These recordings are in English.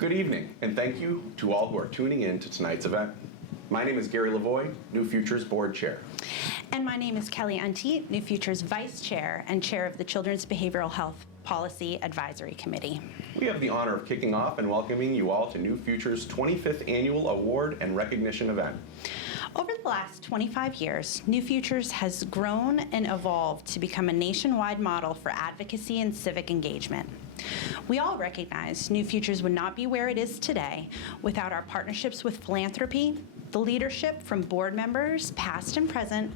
Good evening, and thank you to all who are tuning in to tonight's event. My name is Gary Lavoie, New Futures Board Chair. And my name is Kelly Unteet, New Futures Vice Chair and Chair of the Children's Behavioral Health Policy Advisory Committee. We have the honor of kicking off and welcoming you all to New Futures' 25th Annual Award and Recognition event. Over the last 25 years, New Futures has grown and evolved to become a nationwide model for advocacy and civic engagement. We all recognize New Futures would not be where it is today without our partnerships with philanthropy, the leadership from board members, past and present,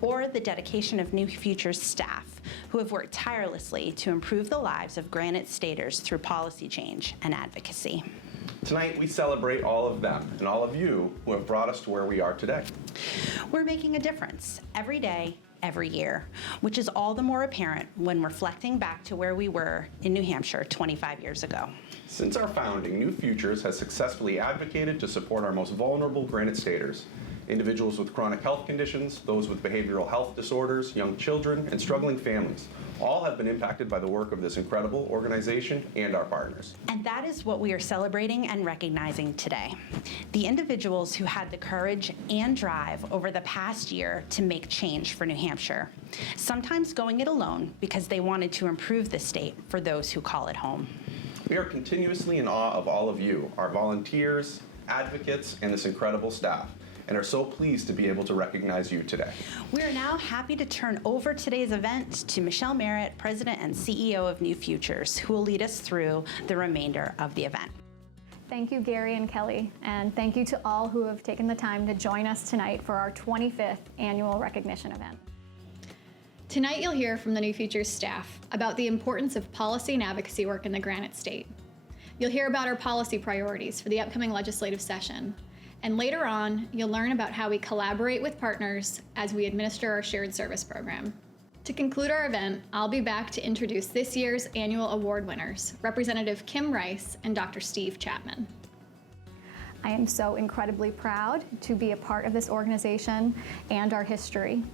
or the dedication of New Futures staff who have worked tirelessly to improve the lives of Granite Staters through policy change and advocacy. Tonight, we celebrate all of them and all of you who have brought us to where we are today. We're making a difference every day, every year, which is all the more apparent when reflecting back to where we were in New Hampshire 25 years ago. Since our founding, New Futures has successfully advocated to support our most vulnerable Granite Staters, individuals with chronic health conditions, those with behavioral health disorders, young children, and struggling families. All have been impacted by the work of this incredible organization and our partners. And that is what we are celebrating and recognizing today. The individuals who had the courage and drive over the past year to make change for New Hampshire, sometimes going it alone because they wanted to improve the state for those who call it home. We are continuously in awe of all of you, our volunteers, advocates, and this incredible staff, and are so pleased to be able to recognize you today. We are now happy to turn over today's event to Michelle Merritt, President and CEO of New Futures, who will lead us through the remainder of the event. Thank you, Gary and Kelly, and thank you to all who have taken the time to join us tonight for our 25th annual recognition event. Tonight you'll hear from the New Futures staff about the importance of policy and advocacy work in the Granite State. You'll hear about our policy priorities for the upcoming legislative session. And later on, you'll learn about how we collaborate with partners as we administer our shared service program. To conclude our event, I'll be back to introduce this year's annual award winners, Representative Kim Rice and Dr. Steve Chapman. I am so incredibly proud to be a part of this organization and our history.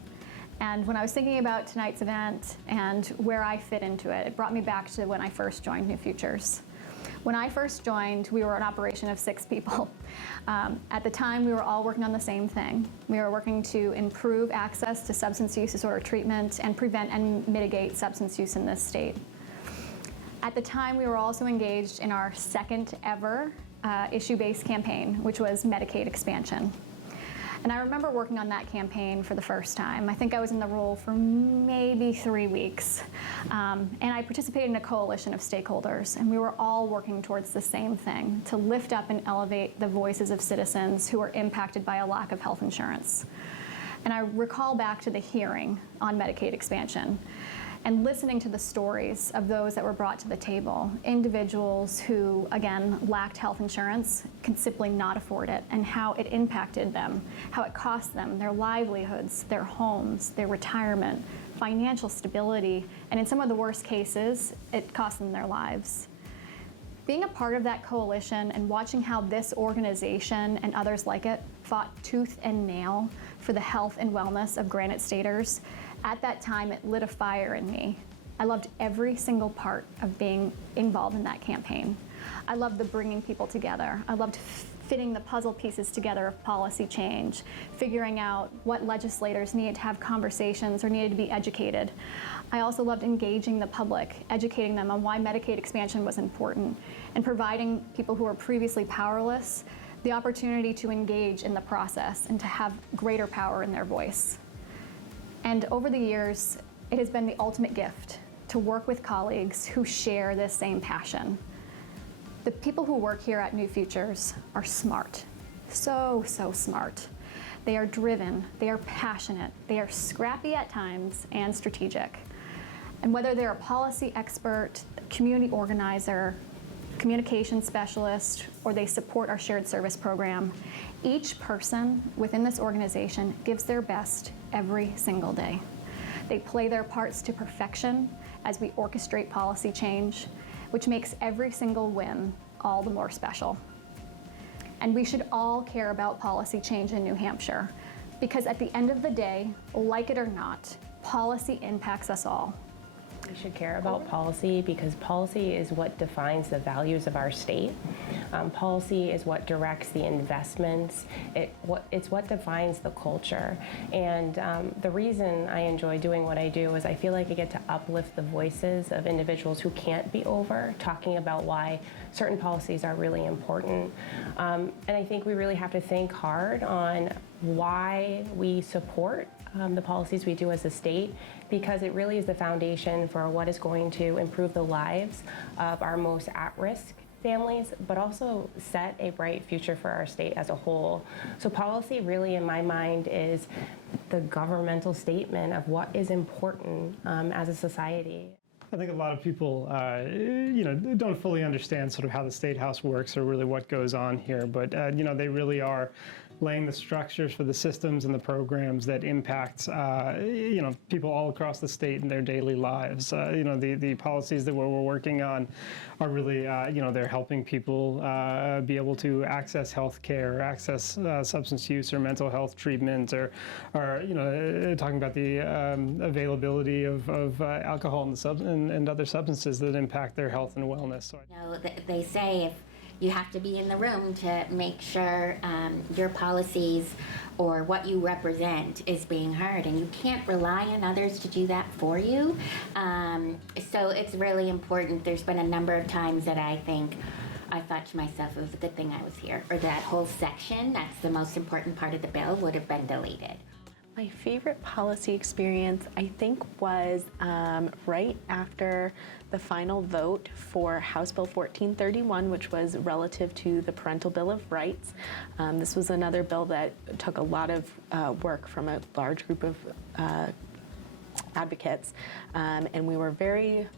And when I was thinking about tonight's event and where I fit into it, it brought me back to when I first joined New Futures. When I first joined, we were an operation of 6 people. At the time, we were all working on the same thing. We were working to improve access to substance use disorder treatment and prevent and mitigate substance use in this state. At the time, we were also engaged in our second ever issue-based campaign, which was Medicaid expansion. And I remember working on that campaign for the first time. I think I was in the role for maybe 3 weeks. And I participated in a coalition of stakeholders, and we were all working towards the same thing, to lift up and elevate the voices of citizens who are impacted by a lack of health insurance. And I recall back to the hearing on Medicaid expansion and listening to the stories of those that were brought to the table, individuals who, again, lacked health insurance, could simply not afford it, and how it impacted them, how it cost them their livelihoods, their homes, their retirement, financial stability, and in some of the worst cases, it cost them their lives. Being a part of that coalition and watching how this organization and others like it fought tooth and nail for the health and wellness of Granite Staters, at that time it lit a fire in me. I loved every single part of being involved in that campaign. I loved the bringing people together. I loved fitting the puzzle pieces together of policy change, figuring out what legislators needed to have conversations or needed to be educated. I also loved engaging the public, educating them on why Medicaid expansion was important, and providing people who were previously powerless the opportunity to engage in the process and to have greater power in their voice. And over the years, it has been the ultimate gift to work with colleagues who share this same passion. The people who work here at New Futures are smart, so smart. They are driven, they are passionate, they are scrappy at times, and strategic. And whether they're a policy expert, community organizer, communication specialist, or they support our shared service program, each person within this organization gives their best every single day. They play their parts to perfection as we orchestrate policy change, which makes every single win all the more special. And we should all care about policy change in New Hampshire, because at the end of the day, like it or not, policy impacts us all. We should care about policy because policy is what defines the values of our state. Policy is what directs the investments. It's what defines the culture. And the reason I enjoy doing what I do is I feel like I get to uplift the voices of individuals who can't be over, talking about why certain policies are really important. And I think we really have to think hard on why we support the policies we do as a state, because it really is the foundation for what is going to improve the lives of our most at-risk families, but also set a bright future for our state as a whole. So policy really, in my mind, is the governmental statement of what is important as a society. I think a lot of people, don't fully understand sort of how the State House works or really what goes on here, but, they really are laying the structures for the systems and the programs that impact, people all across the state in their daily lives. The policies that we're working on are really, they're helping people be able to access health care, access substance use or mental health treatment, or talking about the availability of alcohol and other substances that impact their health and wellness. So they say if you have to be in the room to make sure your policies or what you represent is being heard, and you can't rely on others to do that for you. So it's really important. There's been a number of times that I thought to myself, it was a good thing I was here, or that whole section, that's the most important part of the bill, would have been deleted. My favorite policy experience, I think, was right after the final vote for House Bill 1431, which was relative to the Parental Bill of Rights. This was another bill that took a lot of work from a large group of advocates, and we were very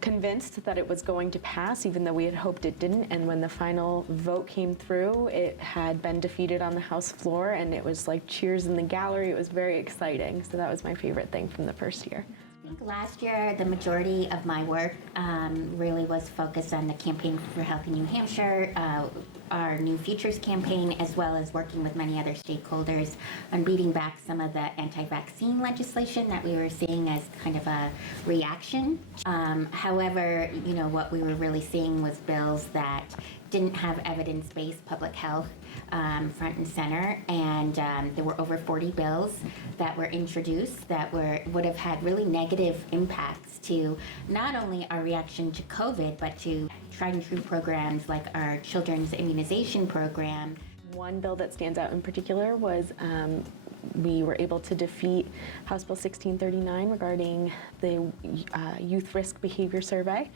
convinced that it was going to pass, even though we had hoped it didn't. And when the final vote came through, it had been defeated on the House floor, and it was like cheers in the gallery. It was very exciting. So that was my favorite thing from the first year. I think last year, the majority of my work really was focused on the Campaign for Health in New Hampshire, our New Futures campaign, as well as working with many other stakeholders on beating back some of the anti-vaccine legislation that we were seeing as kind of a reaction. However, what we were really seeing was bills that didn't have evidence-based public health front and center, and there were over 40 bills that were introduced that would have had really negative impacts to not only our reaction to COVID, but to tried and true programs like our children's immunization program. One bill that stands out in particular was we were able to defeat House Bill 1639 regarding the Youth Risk Behavior Survey,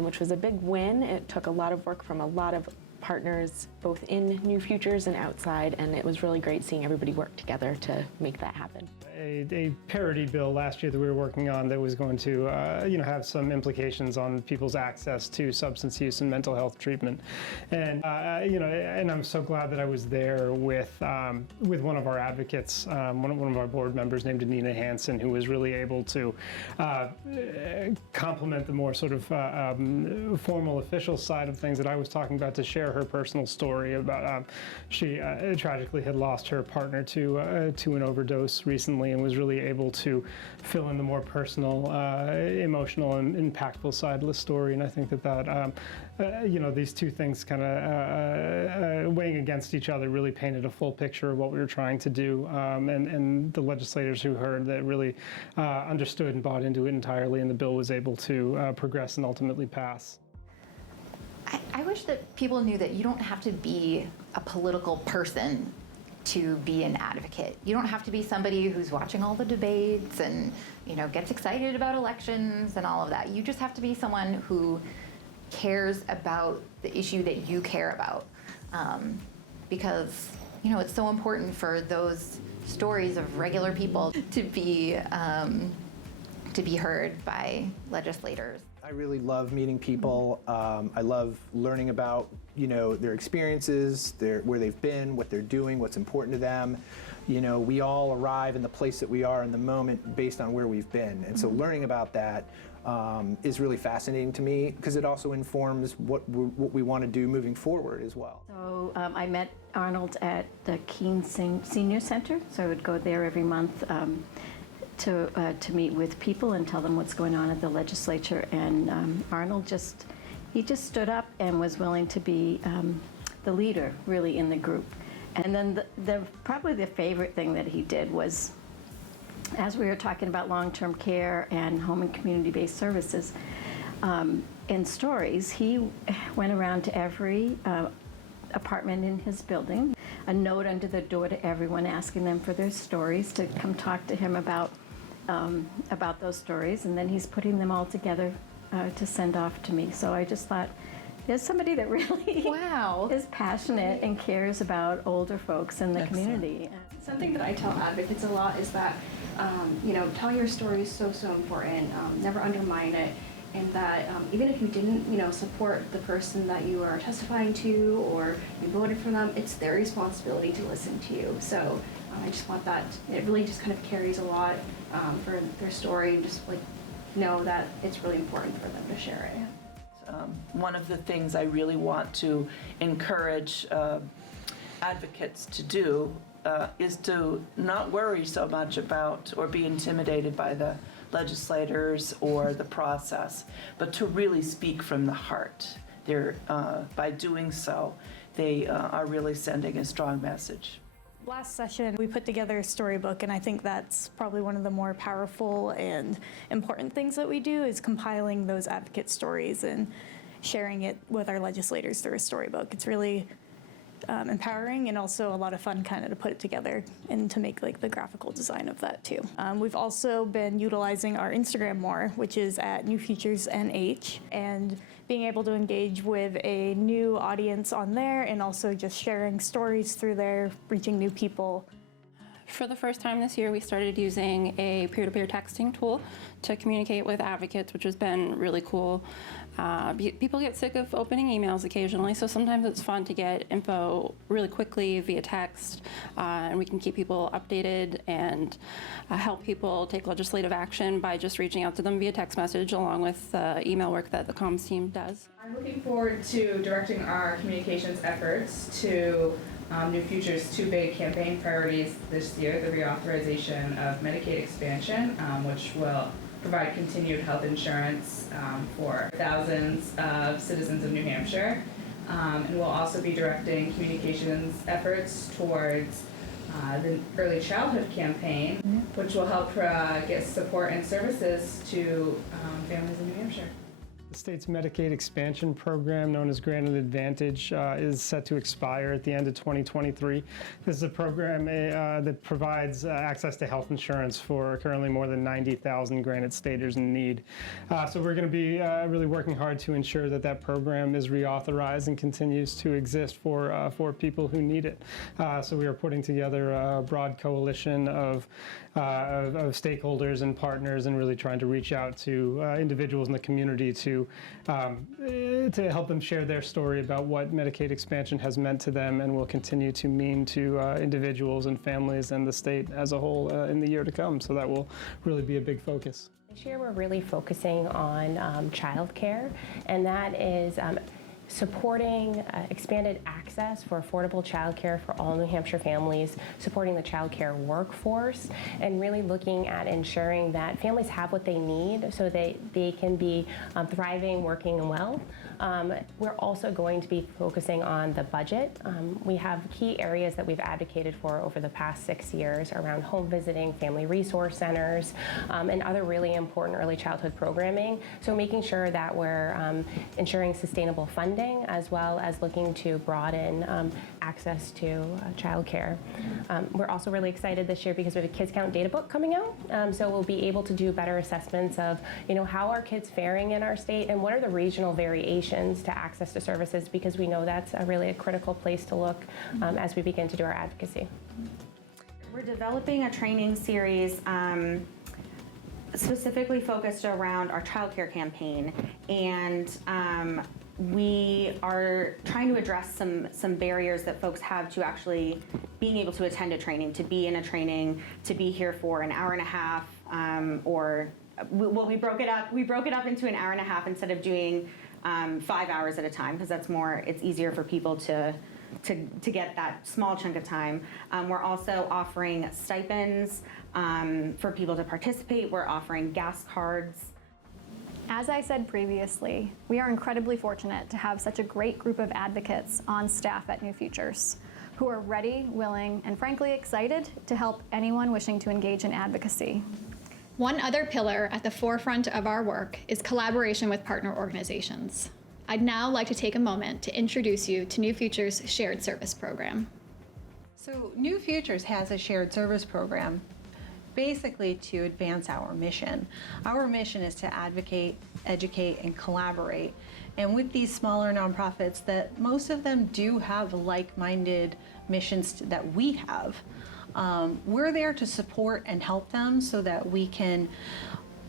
which was a big win. It took a lot of work from a lot of partners, both in New Futures and outside, and it was really great seeing everybody work together to make that happen. A parity bill last year that we were working on that was going to, have some implications on people's access to substance use and mental health treatment, and and I'm so glad that I was there with one of our advocates, one of our board members named Nina Hansen, who was really able to complement the more sort of formal official side of things that I was talking about, to share her personal story about she tragically had lost her partner to an overdose recently, and was really able to fill in the more personal, emotional, and impactful side of the story. And I think that these two things kind of weighing against each other really painted a full picture of what we were trying to do, and the legislators who heard that really understood and bought into it entirely, and the bill was able to progress and ultimately pass. I wish that people knew that you don't have to be a political person to be an advocate. You don't have to be somebody who's watching all the debates and gets excited about elections and all of that. You just have to be someone who cares about the issue that you care about, because it's so important for those stories of regular people to be heard by legislators. I really love meeting people. I love learning about their experiences, where they've been, what they're doing, what's important to them. We all arrive in the place that we are in the moment based on where we've been, and so learning about that is really fascinating to me, because it also informs what we want to do moving forward as well. So I met Arnold at the Keene Senior Center, so I would go there every month. to meet with people and tell them what's going on at the legislature. And Arnold just stood up and was willing to be the leader, really, in the group. And then probably the favorite thing that he did was, as we were talking about long-term care and home and community-based services, in stories, he went around to every apartment in his building, a note under the door to everyone asking them for their stories, to come talk to him about those stories, and then he's putting them all together to send off to me. So I just thought, there's somebody that really is passionate and cares about older folks in the community. Something that I tell advocates a lot is that, tell your story is so important. Never undermine it. And that even if you didn't, support the person that you are testifying to or you voted for them, it's their responsibility to listen to you. So I just want that. It really just kind of carries a lot for their story, and just know that it's really important for them to share it. One of the things I really want to encourage advocates to do is to not worry so much about or be intimidated by the legislators or the process, but to really speak from the heart. By doing so, they are really sending a strong message. Last session, we put together a storybook, and I think that's probably one of the more powerful and important things that we do, is compiling those advocate stories and sharing it with our legislators through a storybook. It's really empowering and also a lot of fun kind of to put it together and to make the graphical design of that too. We've also been utilizing our Instagram more, which is at New Futures NH, and being able to engage with a new audience on there, and also just sharing stories through there, reaching new people. For the first time this year, we started using a peer-to-peer texting tool to communicate with advocates, which has been really cool. People get sick of opening emails occasionally, so sometimes it's fun to get info really quickly via text, and we can keep people updated and help people take legislative action by just reaching out to them via text message, along with the email work that the comms team does. I'm looking forward to directing our communications efforts to New Futures' two big campaign priorities this year: the reauthorization of Medicaid expansion, which will provide continued health insurance for thousands of citizens of New Hampshire. And we'll also be directing communications efforts towards the early childhood campaign, which will help get support and services to families in New Hampshire. The state's Medicaid expansion program, known as Granted Advantage, is set to expire at the end of 2023. This is a program that provides access to health insurance for currently more than 90,000 Granted Staters in need. So we're going to be really working hard to ensure that that program is reauthorized and continues to exist for people who need it. So we are putting together a broad coalition of stakeholders and partners, and really trying to reach out to individuals in the community to help them share their story about what Medicaid expansion has meant to them and will continue to mean to individuals and families and the state as a whole in the year to come. So that will really be a big focus. This year we're really focusing on childcare, and that is supporting expanded access for affordable childcare for all New Hampshire families, supporting the childcare workforce, and really looking at ensuring that families have what they need so they can be thriving, working, and well. We're also going to be focusing on the budget. We have key areas that we've advocated for over the past 6 years around home visiting, family resource centers, and other really important early childhood programming. So making sure that we're ensuring sustainable funding, as well as looking to broaden access to childcare. We're also really excited this year because we have a Kids Count data book coming out. So we'll be able to do better assessments of, how are kids faring in our state, and what are the regional variations to access to services, because we know that's really a critical place to look as we begin to do our advocacy. We're developing a training series specifically focused around our childcare campaign, and we are trying to address some barriers that folks have to actually being able to attend a training, to be in a training, to be here for an hour and a half, we broke it up into an hour and a half instead of doing 5 hours at a time, because it's easier for people to to get that small chunk of time. We're also offering stipends for people to participate. We're offering gas cards. As I said previously, we are incredibly fortunate to have such a great group of advocates on staff at New Futures who are ready, willing, and frankly excited to help anyone wishing to engage in advocacy. One other pillar at the forefront of our work is collaboration with partner organizations. I'd now like to take a moment to introduce you to New Futures Shared Service Program. So New Futures has a shared service program basically to advance our mission. Our mission is to advocate, educate, and collaborate. And with these smaller nonprofits, that most of them do have like-minded missions that we have, we're there to support and help them so that we can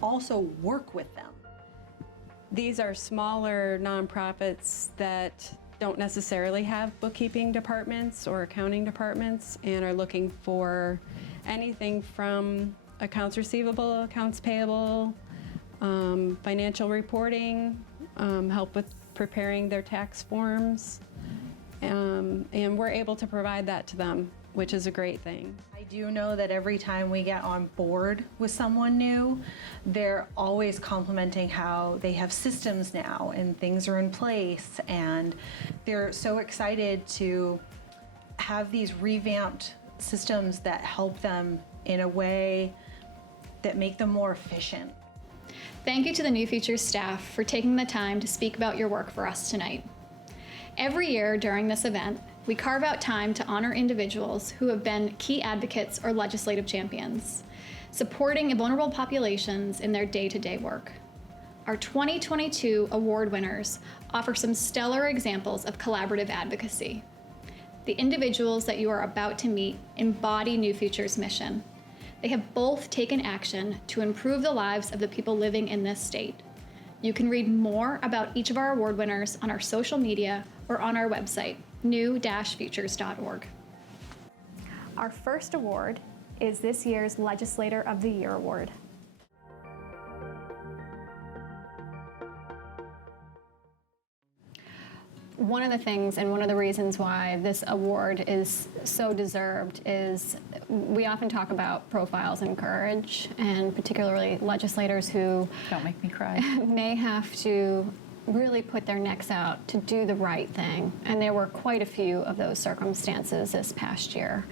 also work with them. These are smaller nonprofits that don't necessarily have bookkeeping departments or accounting departments and are looking for anything from accounts receivable, accounts payable, financial reporting, help with preparing their tax forms, and we're able to provide that to them, which is a great thing. I do know that every time we get on board with someone new, they're always complimenting how they have systems now and things are in place, and they're so excited to have these revamped systems that help them in a way that make them more efficient. Thank you to the New Futures staff for taking the time to speak about your work for us tonight. Every year during this event, we carve out time to honor individuals who have been key advocates or legislative champions, supporting vulnerable populations in their day-to-day work. Our 2022 award winners offer some stellar examples of collaborative advocacy. The individuals that you are about to meet embody New Futures' mission. They have both taken action to improve the lives of the people living in this state. You can read more about each of our award winners on our social media or on our website, new-futures.org. Our first award is this year's Legislator of the Year Award. One of the things and one of the reasons why this award is so deserved is we often talk about profiles and courage, and particularly legislators who Don't make me cry. may have to really put their necks out to do the right thing. And there were quite a few of those circumstances this past year.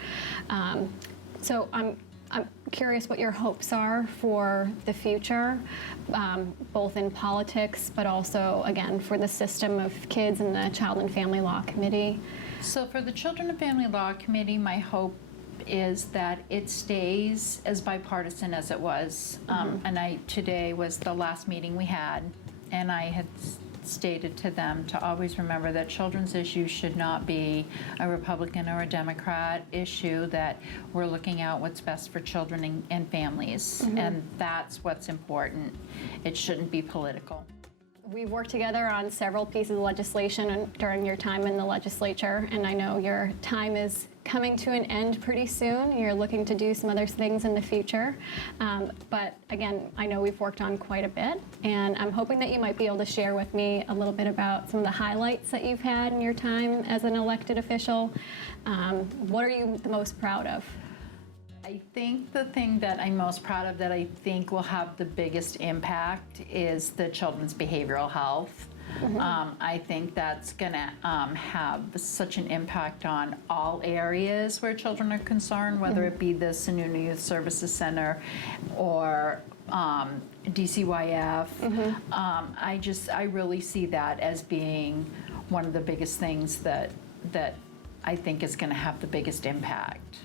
So I'm curious what your hopes are for the future, both in politics, but also, again, for the system of kids and the Child and Family Law Committee. So for the Children and Family Law Committee, my hope is that it stays as bipartisan as it was. And today was the last meeting we had, and I had stated to them to always remember that children's issues should not be a Republican or a Democrat issue, that we're looking out what's best for children and families, and that's what's important. It shouldn't be political. We've worked together on several pieces of legislation during your time in the legislature, and I know your time is coming to an end pretty soon. You're looking to do some other things in the future. But again, I know we've worked on quite a bit, and I'm hoping that you might be able to share with me a little bit about some of the highlights that you've had in your time as an elected official. What are you the most proud of? I think the thing that I'm most proud of that I think will have the biggest impact is the children's behavioral health. I think that's going to have such an impact on all areas where children are concerned, whether it be the Sununu Youth Services Center or DCYF. I really see that as being one of the biggest things that I think is going to have the biggest impact.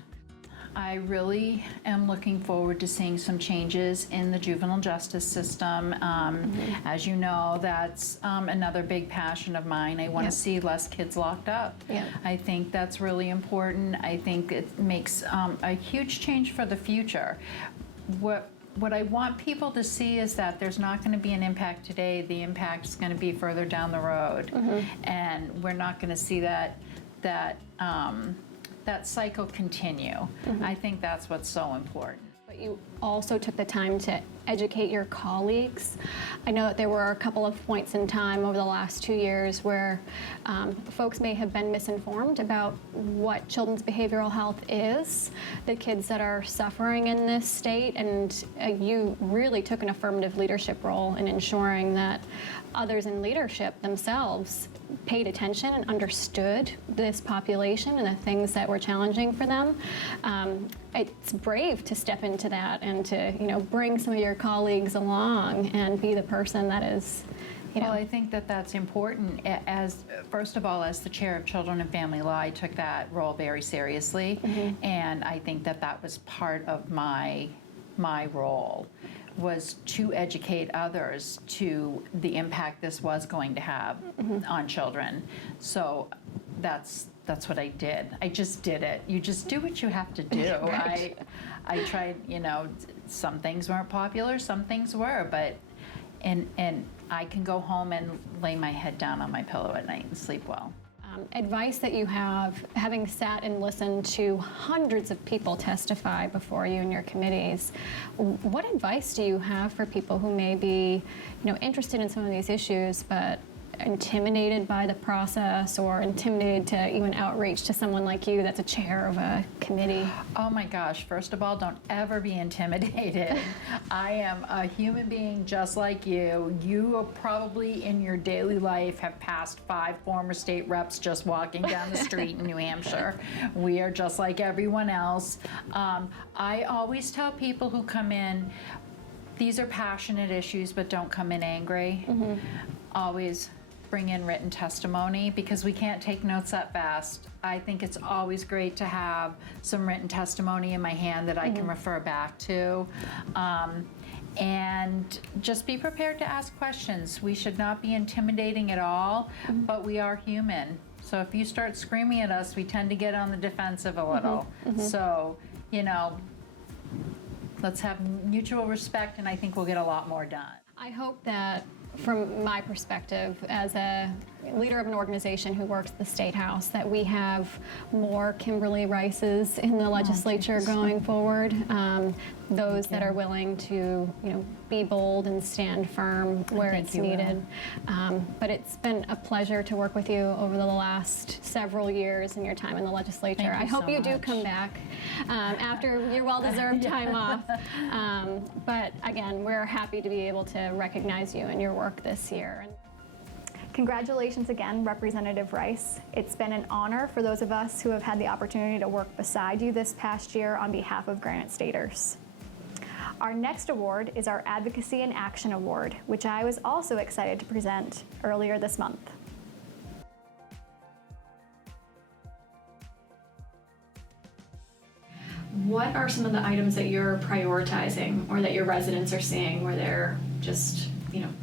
I really am looking forward to seeing some changes in the juvenile justice system. As you know, that's another big passion of mine. I want to see less kids locked up. I think that's really important. I think it makes a huge change for the future. What I want people to see is that there's not going to be an impact today. The impact is going to be further down the road, and we're not going to see that cycle continue. I think that's what's so important. But you also took the time to educate your colleagues. I know that there were a couple of points in time over the last 2 years where folks may have been misinformed about what children's behavioral health is, the kids that are suffering in this state, and you really took an affirmative leadership role in ensuring that others in leadership themselves paid attention and understood this population and the things that were challenging for them. It's brave to step into that and to, bring some of your colleagues along and be the person that is, Well, I think that that's important. First of all, as the chair of Children and Family Law, I took that role very seriously, and I think that that was part of my role, was to educate others to the impact this was going to have on children. So that's what I did. I just did it. You just do what you have to do. Right. I tried, some things weren't popular, some things were, but and I can go home and lay my head down on my pillow at night and sleep well. Advice that you have, having sat and listened to hundreds of people testify before you in your committees, what advice do you have for people who may be, interested in some of these issues, but intimidated by the process or intimidated to even outreach to someone like you that's a chair of a committee? Oh my gosh, first of all, don't ever be intimidated. I am a human being just like you. You probably in your daily life have passed 5 former state reps just walking down the street in New Hampshire. We are just like everyone else. I always tell people who come in, these are passionate issues, but don't come in angry. Always bring in written testimony, because we can't take notes that fast. I think it's always great to have some written testimony in my hand that I can refer back to. And just be prepared to ask questions. We should not be intimidating at all, but we are human. So if you start screaming at us, we tend to get on the defensive a little. So, let's have mutual respect, and I think we'll get a lot more done. I hope that, from my perspective as a leader of an organization who works at the State House, that we have more Kimberly Rices in the legislature going forward. Those that are willing to, be bold and stand firm where it's needed. But it's been a pleasure to work with you over the last several years in your time in the legislature. I hope you do come back after your well-deserved time off. But again, we're happy to be able to recognize you and your work this year. Congratulations again, Representative Rice. It's been an honor for those of us who have had the opportunity to work beside you this past year on behalf of Granite Staters. Our next award is our Advocacy in Action Award, which I was also excited to present earlier this month. What are some of the items that you're prioritizing or that your residents are seeing where they're just,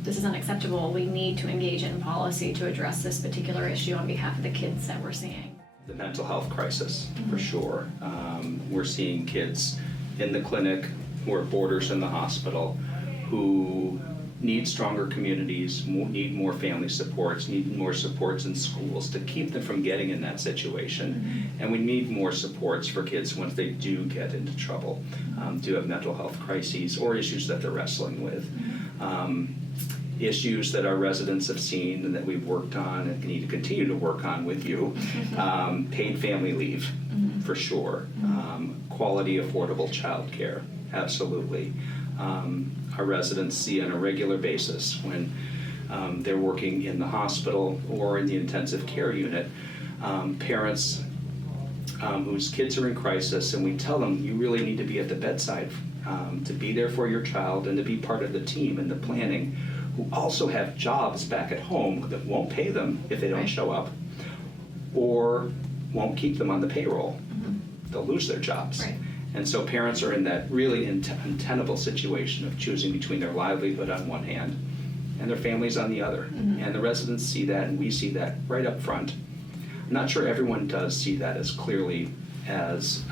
this is unacceptable, we need to engage in policy to address this particular issue on behalf of the kids that we're seeing? The mental health crisis, for sure. We're seeing kids in the clinic who are boarders in the hospital who need stronger communities, need more family supports, need more supports in schools to keep them from getting in that situation. And we need more supports for kids once they do get into trouble, do have mental health crises or issues that they're wrestling with. Issues that our residents have seen and that we've worked on and need to continue to work on with you. Paid family leave, for sure. Quality, affordable childcare, absolutely. Our residents see on a regular basis when they're working in the hospital or in the intensive care unit, parents whose kids are in crisis, and we tell them you really need to be at the bedside to be there for your child and to be part of the team and the planning, who also have jobs back at home that won't pay them if they don't show up or won't keep them on the payroll. They'll lose their jobs. And so parents are in that really untenable situation of choosing between their livelihood on one hand and their families on the other. And the residents see that, and we see that right up front. I'm not sure everyone does see that as clearly as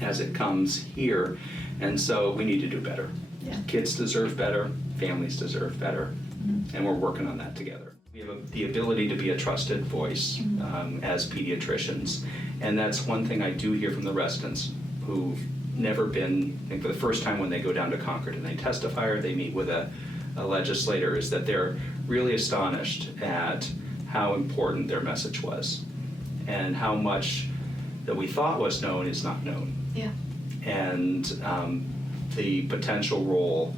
it comes here, and so we need to do better. Kids deserve better, families deserve better, and we're working on that together. We have the ability to be a trusted voice as pediatricians, and that's one thing I do hear from the residents who've never been, I think for the first time when they go down to Concord and they testify or they meet with a legislator, is that they're really astonished at how important their message was and how much that we thought was known is not known. Yeah. And the potential role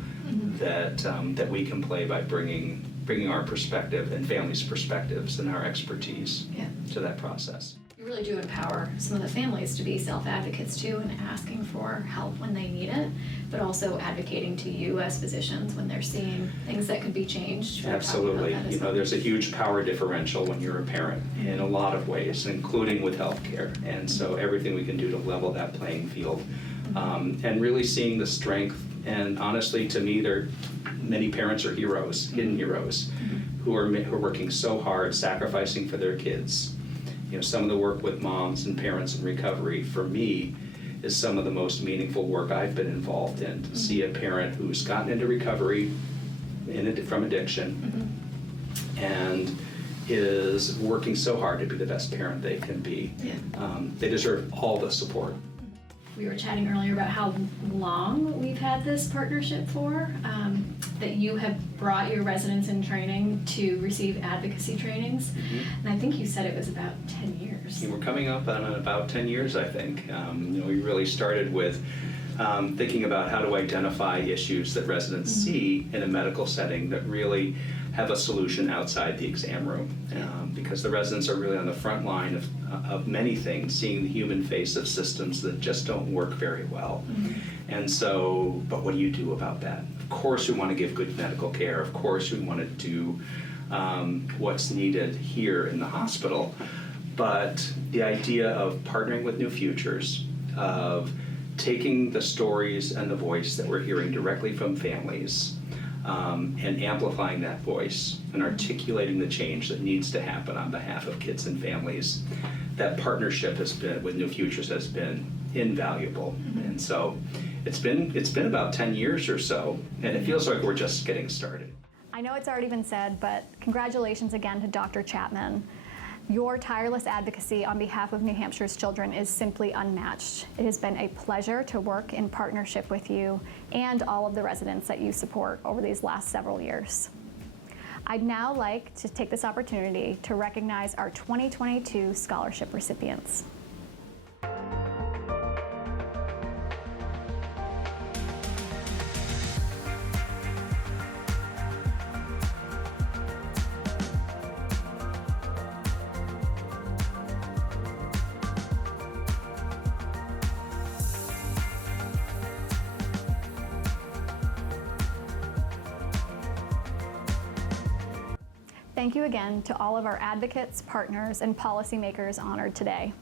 that we can play by bringing our perspective and families' perspectives and our expertise to that process. You really do empower some of the families to be self-advocates too and asking for help when they need it, but also advocating to you as physicians when they're seeing things that could be changed. Absolutely. You know, there's a huge power differential when you're a parent in a lot of ways, including with healthcare. And so everything we can do to level that playing field and really seeing the strength. And honestly, to me, many parents are heroes, hidden heroes, who are working so hard, sacrificing for their kids. You know, some of the work with moms and parents in recovery, for me, is some of the most meaningful work I've been involved in. To see a parent who's gotten into recovery from addiction and is working so hard to be the best parent they can be. They deserve all the support. We were chatting earlier about how long we've had this partnership for, that you have brought your residents in training to receive advocacy trainings. And I think you said it was about 10 years. We're coming up on about 10 years, I think. You know, we really started with thinking about how to identify issues that residents see in a medical setting that really have a solution outside the exam room, because the residents are really on the front line of many things, seeing the human face of systems that just don't work very well. And so, but what do you do about that? Of course we want to give good medical care. Of course we want to do what's needed here in the hospital. But the idea of partnering with New Futures, of taking the stories and the voice that we're hearing directly from families, and amplifying that voice and articulating the change that needs to happen on behalf of kids and families, that partnership with New Futures has been invaluable. And so it's been about 10 years or so, and it feels like we're just getting started. I know it's already been said, but congratulations again to Dr. Chapman. Your tireless advocacy on behalf of New Hampshire's children is simply unmatched. It has been a pleasure to work in partnership with you and all of the residents that you support over these last several years. I'd now like to take this opportunity to recognize our 2022 scholarship recipients. Thank you again to all of our advocates, partners, and policymakers honored today.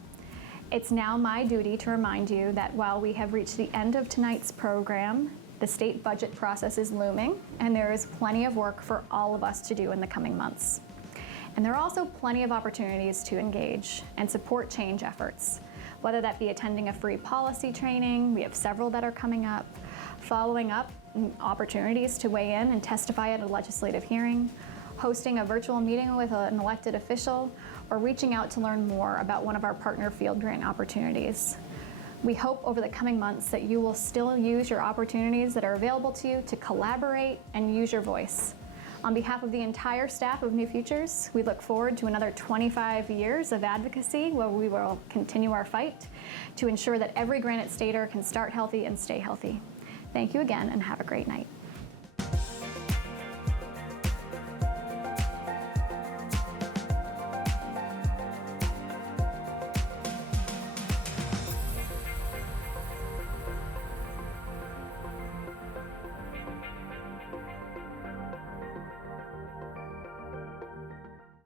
It's now my duty to remind you that while we have reached the end of tonight's program, the state budget process is looming, and there is plenty of work for all of us to do in the coming months. And there are also plenty of opportunities to engage and support change efforts, whether that be attending a free policy training, we have several that are coming up, following up opportunities to weigh in and testify at a legislative hearing, hosting a virtual meeting with an elected official, or reaching out to learn more about one of our partner field grant opportunities. We hope over the coming months that you will still use your opportunities that are available to you to collaborate and use your voice. On behalf of the entire staff of New Futures, we look forward to another 25 years of advocacy where we will continue our fight to ensure that every Granite Stater can start healthy and stay healthy. Thank you again and have a great night.